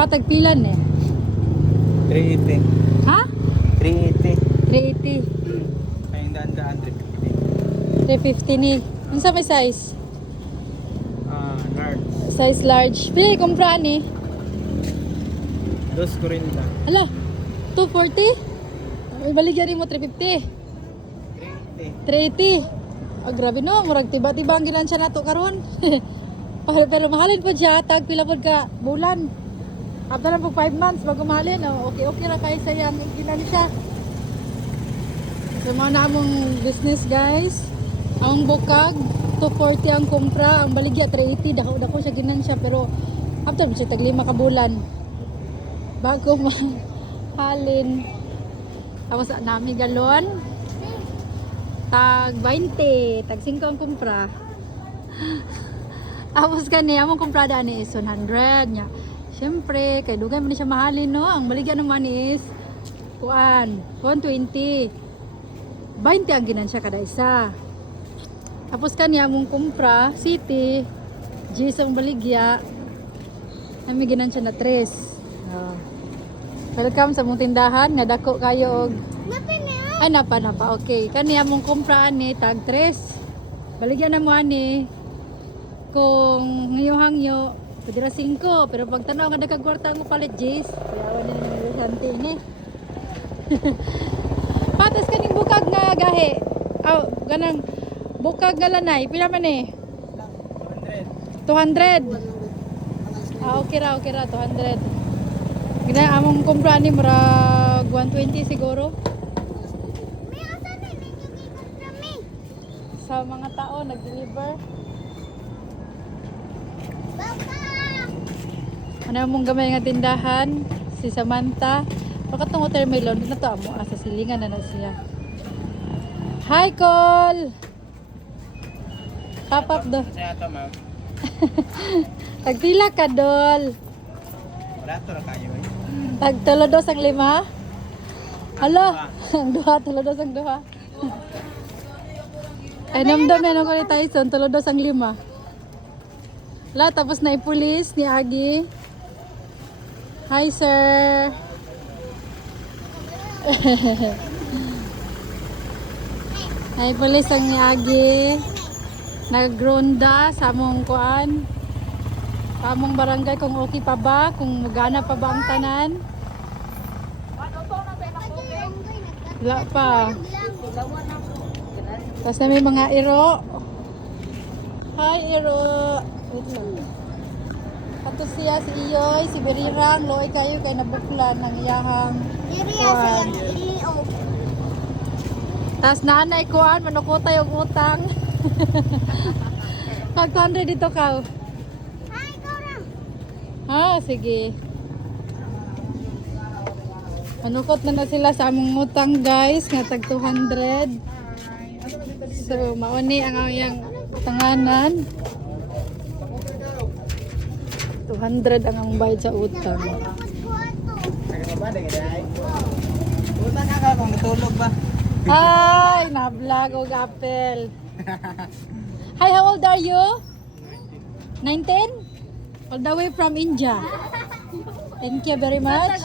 Patagpilan eh. 380. Ha? 380. 380. Ay, daan 350. 350 ni. Ano sa may size? Large. Size large. Pili kumpra ni. 240. Ala, 240? May baligyan mo 350. 380. Oh, grabe no, murag tiba-tiba ang gilansya nato karon. Pero mahalin po siya, tag pila pod ka bulan. After na po 5 months bago mahalin, oh, okay ra kay sayang gilansya. So mga namong business guys. Ang bukag 240 ang kumpra, ang baligya 380, dako siya ginansya pero after mo siya tag 5 ka bulan bago mahalin. Tapos nami galon tag 20, tag 5 ang kumpra. Tapos kani among kumprada ni is 100 nya. Siyempre kay dugay man siya mahalin no. Ang baligya naman is 120. 20 ang ginansya kada isa. Tapos kanya mong kumpra city G sa baligya nami ginansya na 3. Welcome sa mong tindahan nga dako kayo og napa okay kaniya mong kumpra ani tag 3 baligyan na mo ani kung ngayo-hangyo pwede ra 5 pero pag tanaw nga dagkag kwarta mo palit Jis yawan din ni negosyante ni. Patas kaning bukag nga gahe ganang bukag nga lanay pila man eh 200. Okay ra 200. Gina among kumpra ni murag 120 siguro. May asa na ninyo gikumpra mi. Sa mga tao nag-deliver. Baka. Ano mong gamay nga tindahan si Samantha. Pakatong watermelon na to amo sa silingan na siya. Hi Col. Pop up do. Saya to, ma'am. Tagtila ka dol. Barato ra kayo eh. Tagtolodos ang 5. Hala, ang duha tolodos ang duha. Ay namdam na ko ni Tyson tolodos ang 5. La tapos na ipulis ni Agi. Hi sir. Hi pulis ang ni Agi. Nagronda sa among kuan. Sa among barangay kung okay pa ba, kung magana pa ba ang tanan. Wala pa. Tapos na may mga iro. Hi iro. Wait lang. Kato siya si Iyoy, si Berirang, loy kayo kay nabuklan ng iyahang Diriya siya liog. tas nanay kuan manukutay og utang. Pag 200 dito ka. Hi, ikaw ra. Sige. Manukot na sila sa among utang guys nga tag 200. So mauni ang iyang utanganan. 200 ang ang bayad sa utang. Utang ka kung natulog ba? Hi, na-vlog og apel. Hi, how old are you? 19? All the way from India. Thank you very much.